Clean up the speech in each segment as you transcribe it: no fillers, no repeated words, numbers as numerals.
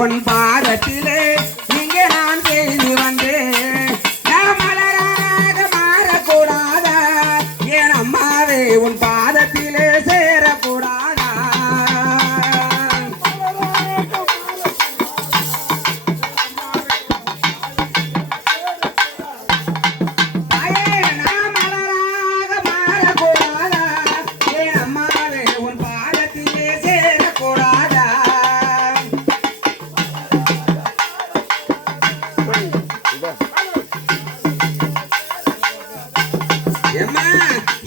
உன் பாதத்திலே இங்கே நான் செய்து வந்தேன். நான் மலராக மாறக்கூடாதா என் அம்மாவே உன் பாதத்திலே சேரக்கூடாதா?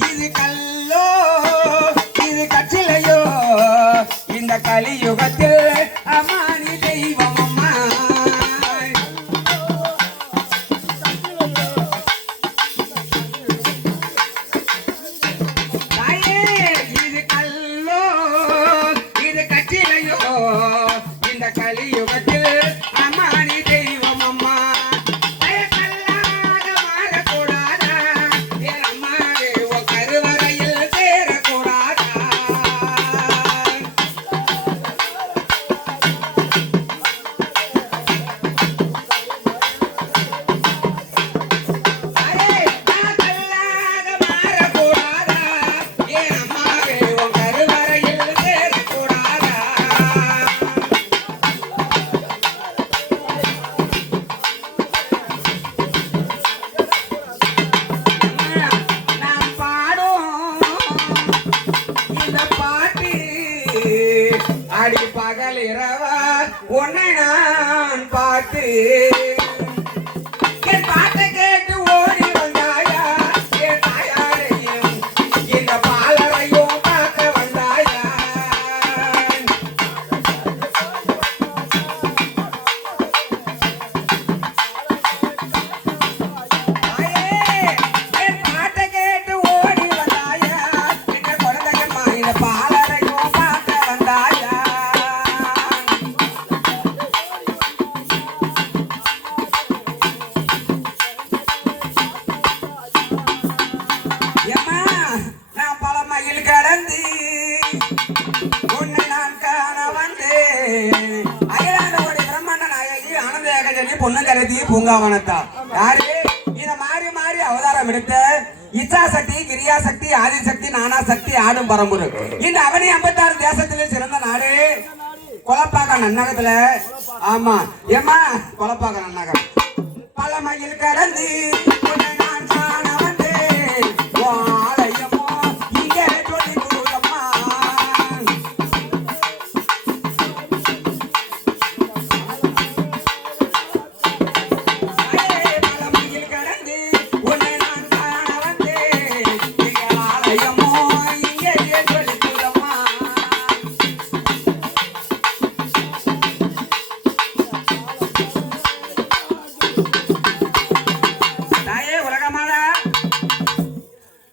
இது கல்லோ இது கச்சிலையோ இந்த கலியுகத்தில் அம்மானி தெய்வம் அம்மா. தாயே இது கல்லோ இது கச்சிலையோ இந்த கலியுகத்தில் அம்மானி தெய்வம் அம்மா. அடி பகல் இரவா உன்னை நான் பார்த்து என் பாட்டை கேட்டு ஓடி வந்தாயா? என் தாயாரையும் இந்த பாலரையும் பார்க்க வந்தாயா? என் பாட்டை கேட்டு ஓடி வந்தாயா? என் குழந்தையம்மா இந்த பாலரையும் பார்க்க வந்தாயா? நான் பல மயில் கடந்து உன்னை நான் காண வந்தேன். அயலாண்டோடைய பிரம்மண்ட நாயகி ஆனந்த ஏகஜனி பொன்னங்கரதி பூங்காவனத்தா யாரு? இத மாறி மாறி அவதாரம் எடுத்த இச்சாசக்தி, கிரியாசக்தி, ஆதிசக்தி, நானாசக்தி, ஆடும் பரம்புரு. இந்த அவனி 56 தேசத்திலே சிறந்த நாடு கொலப்பாக்க நன்னகத்துல. ஆமா ஏமா கொலப்பாக்க நன்னகம். பல மயில் கடந்து உன்னை நான் காண வந்தேன். ஆலயமோ இங்கே சொல்லி கொடுக்கம்மா. பல மயில் கடந்து உன்னை நான் காண வந்தேன். ஆலயமோ இங்கே சொல்லி கொடுக்கம்மா.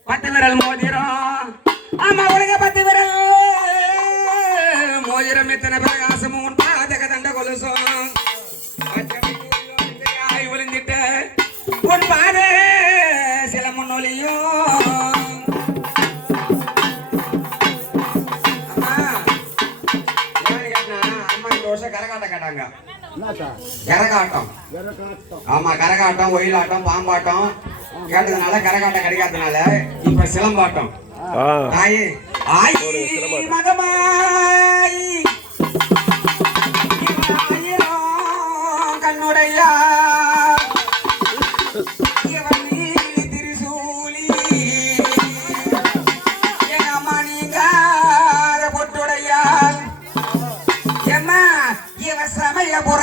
பத்து விரல் மோதிரம் ஆமா உலக 10 விரல் மோதிரம் எத்தனை பிரகாசமும் உன் பாதக தண்ட கொலுசும் விழுந்துட்ட உன் பாத சில முன்னொலியும். அம்மா இந்த வருஷம் கரகாட்டம் கேட்டாங்க. கரகாட்டம் ஆமா கரகாட்டம், ஒயிலாட்டம், பாம்பாட்டம் கேட்டதுனால கரகாட்டம் கிடைக்காதனால இப்ப சிலம்பாட்டம். ஆயி மகமாய் கண்ணுடையா இவன் நீலி திரிசூலி எங்க அம்மா நீங்காத பொட்டுடையால் எம்மா இவ சமயபுர